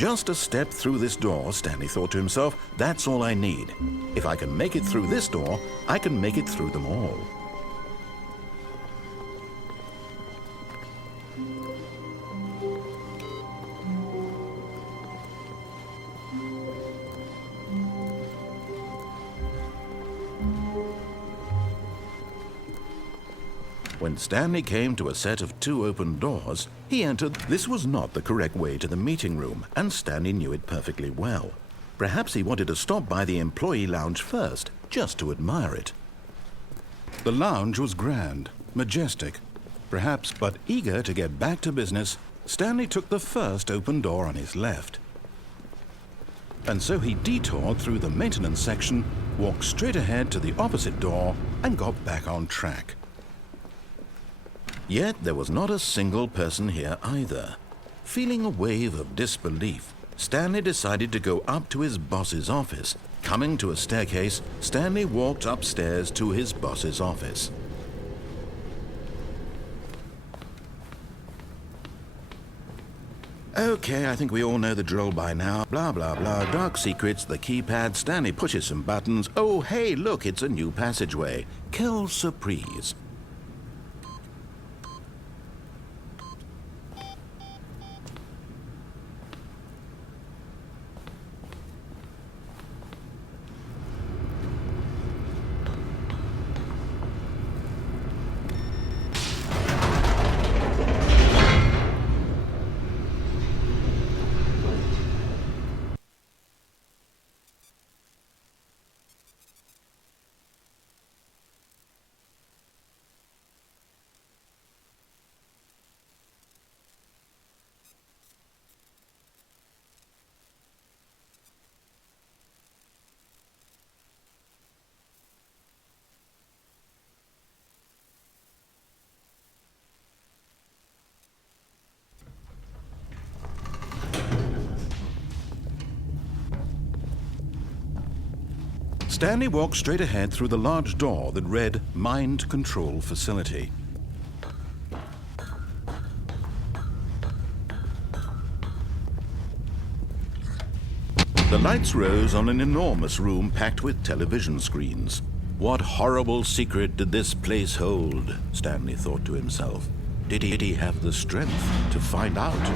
Just a step through this door, Stanley thought to himself, that's all I need. If I can make it through this door, I can make it through them all. When Stanley came to a set of 2 open doors, he entered. This was not the correct way to the meeting room, and Stanley knew it perfectly well. Perhaps he wanted to stop by the employee lounge first, just to admire it. The lounge was grand, majestic, perhaps, but eager to get back to business, Stanley took the first open door on his left. And so he detoured through the maintenance section, walked straight ahead to the opposite door, and got back on track. Yet there was not a single person here either. Feeling a wave of disbelief, Stanley decided to go up to his boss's office. Coming to a staircase, Stanley walked upstairs to his boss's office. Okay, I think we all know the drill by now. Blah, blah, blah. Dark secrets, the keypad. Stanley pushes some buttons. Oh, hey, look, it's a new passageway. Quelle surprise. Stanley walked straight ahead through the large door that read Mind Control Facility. The lights rose on an enormous room packed with television screens. What horrible secret did this place hold? Stanley thought to himself. Did he have the strength to find out?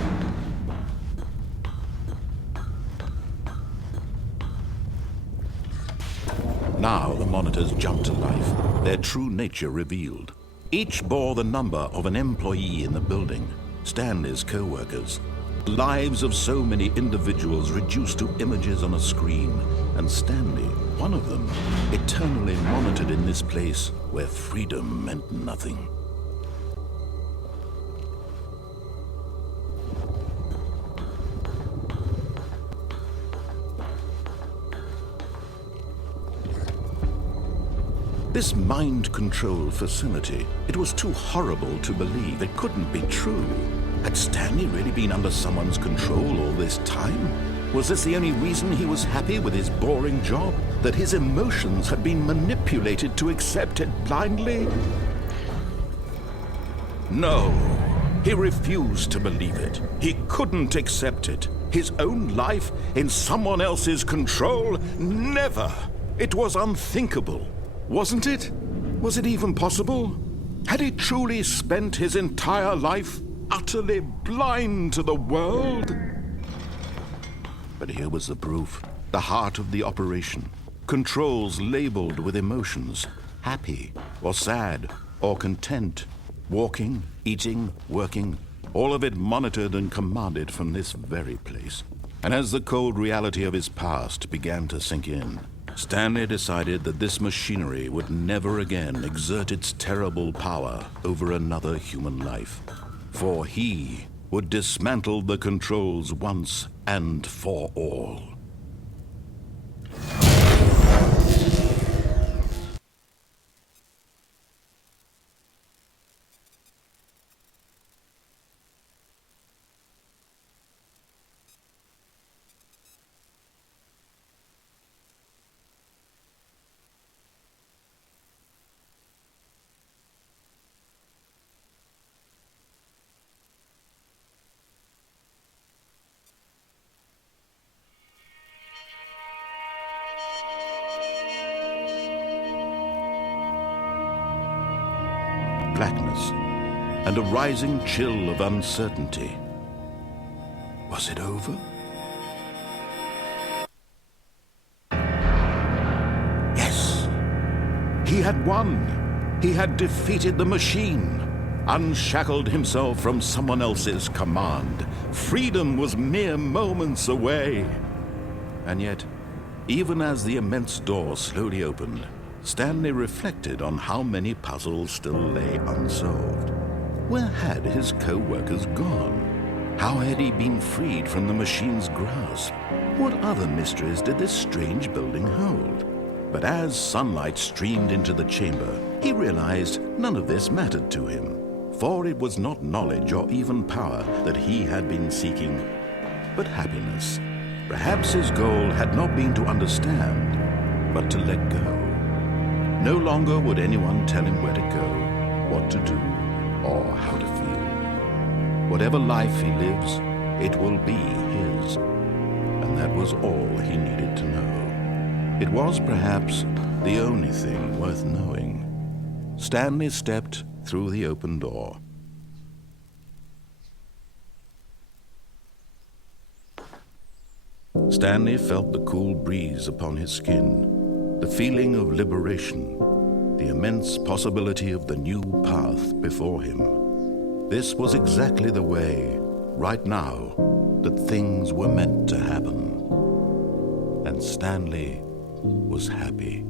Now the monitors jumped to life, their true nature revealed. Each bore the number of an employee in the building, Stanley's co-workers. Lives of so many individuals reduced to images on a screen, and Stanley, one of them, eternally monitored in this place where freedom meant nothing. This mind control facility, it was too horrible to believe. It couldn't be true. Had Stanley really been under someone's control all this time? Was this the only reason he was happy with his boring job? That his emotions had been manipulated to accept it blindly? No, he refused to believe it. He couldn't accept it. His own life in someone else's control? Never! It was unthinkable. Wasn't it? Was it even possible? Had he truly spent his entire life utterly blind to the world? But here was the proof. The heart of the operation. Controls labeled with emotions. Happy, or sad, or content. Walking, eating, working. All of it monitored and commanded from this very place. And as the cold reality of his past began to sink in, Stanley decided that this machinery would never again exert its terrible power over another human life. For he would dismantle the controls once and for all. blackness and a rising chill of uncertainty. Was it over? Yes! He had won! He had defeated the machine, unshackled himself from someone else's command. Freedom was mere moments away. And yet, even as the immense door slowly opened, Stanley reflected on how many puzzles still lay unsolved. Where had his co-workers gone? How had he been freed from the machine's grasp? What other mysteries did this strange building hold? But as sunlight streamed into the chamber, he realized none of this mattered to him, for it was not knowledge or even power that he had been seeking, but happiness. Perhaps his goal had not been to understand, but to let go. No longer would anyone tell him where to go, what to do, or how to feel. Whatever life he lives, it will be his. And that was all he needed to know. It was perhaps the only thing worth knowing. Stanley stepped through the open door. Stanley felt the cool breeze upon his skin, the feeling of liberation, the immense possibility of the new path before him. This was exactly the way, right now, that things were meant to happen. And Stanley was happy.